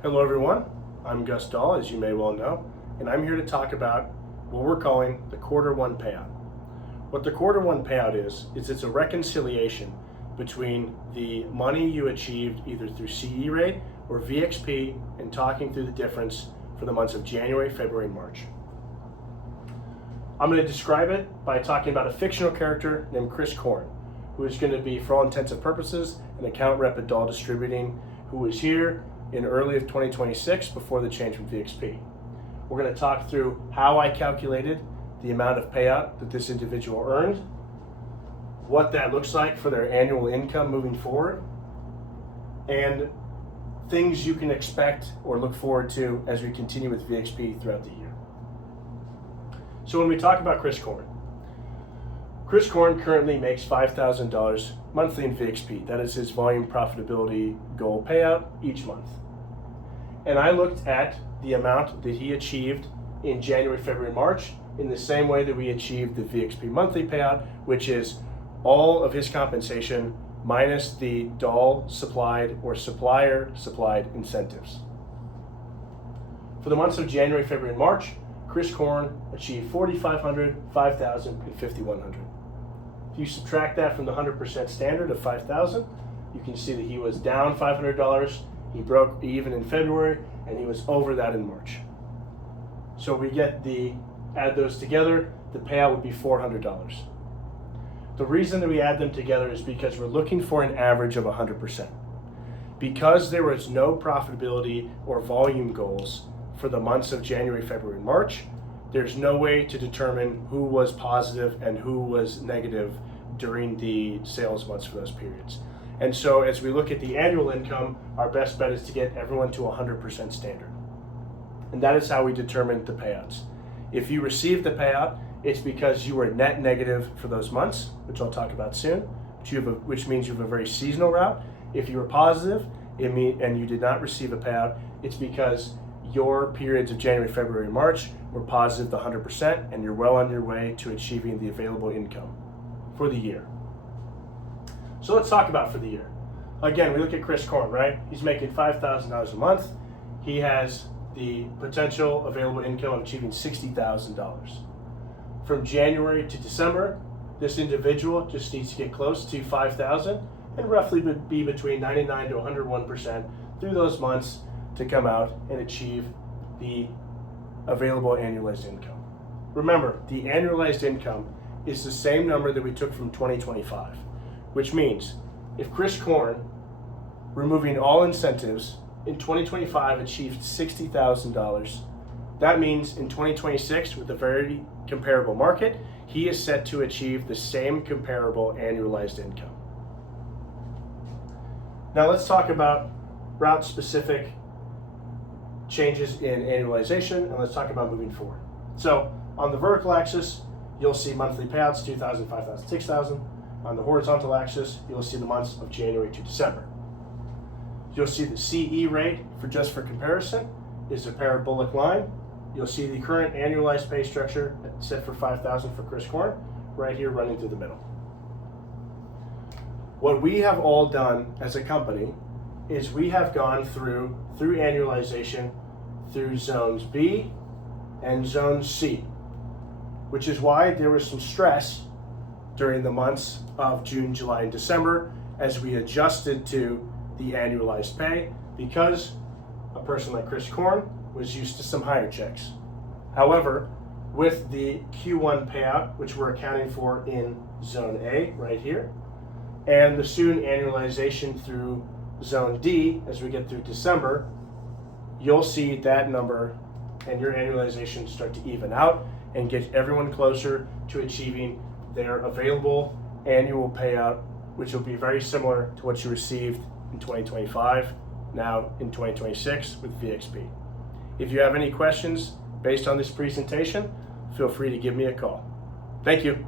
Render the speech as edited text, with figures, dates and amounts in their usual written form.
Hello everyone, I'm Gus Dahl, as you may well know, and I'm here to talk about what we're calling the quarter one payout. What the quarter one payout is it's a reconciliation between the money you achieved either through CE rate or VXP and talking through the difference for the months of January, February, and March. I'm going to describe it by talking about a fictional character named Chris Korn, who is going to be, for all intents and purposes, an account rep at Dahl Distributing, who was here in early of 2026 before the change from VXP. We're going to talk through how I calculated the amount of payout that this individual earned, what that looks like for their annual income moving forward, and things you can expect or look forward to as we continue with VXP throughout the year. So when we talk about Chris Korn currently makes $5,000 monthly in VXP. That is his volume profitability goal payout each month. And I looked at the amount that he achieved in January, February, March in the same way that we achieved the VXP monthly payout, which is all of his compensation minus the Dahl supplied or supplier supplied incentives. For the months of January, February, and March, Chris Korn achieved $4,500, $5,000, and $5,100. If you subtract that from the 100% standard of $5,000, you can see that he was down $500. He broke even in February, and he was over that in March. So we add those together, the payout would be $400. The reason that we add them together is because we're looking for an average of 100%. Because there was no profitability or volume goals for the months of January, February, and March, there's no way to determine who was positive and who was negative during the sales months for those periods. And so as we look at the annual income, our best bet is to get everyone to 100% standard. And that is how we determine the payouts. If you receive the payout, it's because you were net negative for those months, which I'll talk about soon, which means you have a very seasonal route. If you were positive and you did not receive a payout, it's because your periods of January, February, and March were positive the 100%, and you're well on your way to achieving the available income for the year. So let's talk about for the year. Again, we look at Chris Korn, right? He's making $5,000 a month. He has the potential available income of achieving $60,000. From January to December, this individual just needs to get close to $5,000 and roughly be between 99 to 101% through those months to come out and achieve the available annualized income. Remember, the annualized income is the same number that we took from 2025, which means if Chris Korn, removing all incentives, in 2025 achieved $60,000, that means in 2026, with a very comparable market, he is set to achieve the same comparable annualized income. Now let's talk about route-specific changes in annualization, and let's talk about moving forward. So on the vertical axis, you'll see monthly payouts, 2,000, 5,000, 6,000. On the horizontal axis, you'll see the months of January to December. You'll see the CE rate, for comparison, is a parabolic line. You'll see the current annualized pay structure set for 5,000 for Chris Korn, right here running through the middle. What we have all done as a company is we have gone through annualization through zones B and zone C, which is why there was some stress during the months of June, July, and December as we adjusted to the annualized pay, because a person like Chris Korn was used to some higher checks. However, with the Q1 payout, which we're accounting for in zone A right here, and the soon annualization through zone D as we get through December, you'll see that number and your annualization start to even out and get everyone closer to achieving their available annual payout, which will be very similar to what you received in 2025, now in 2026 with VXP. If you have any questions based on this presentation, feel free to give me a call. Thank you.